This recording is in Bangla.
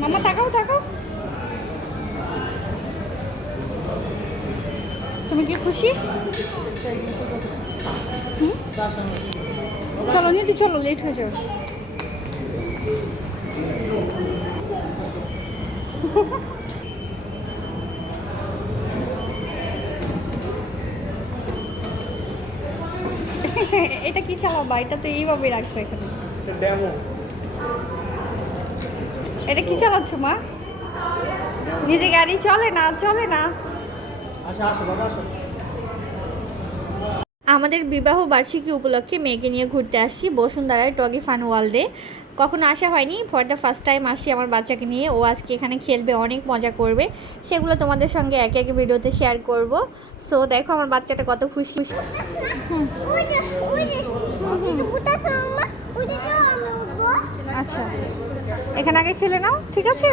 মামা, তাকাও তাকাও। তুমি কি খুশি? চলো নিদি চলো লেট হয়ে যাবে। এটা কি চালাবা? এটা তো এইভাবে রাখছো এখানে। ডেমো এটা কি চালাচ্ছ মা? নিজে গাড়ি চলে না চলে না? আসো আসো বাবা আসো। আমাদের বিবাহ বার্ষিকী উপলক্ষে মেয়েকে নিয়ে ঘুরতে আসছি বসুন্ধরায় টগি ফান ওয়ার্ল্ডে কখনো আসা হয়নি ফর দ্য ফার্স্ট টাইম আসি আমার বাচ্চাকে নিয়ে। ও আজকে এখানে খেলবে অনেক মজা করবে। সেগুলো তোমাদের সঙ্গে একে একে ভিডিওতে শেয়ার করব। সো দেখো আমার বাচ্চাটা কত খুশি। ওই এখানে আগে খেলে নাও ঠিক আছে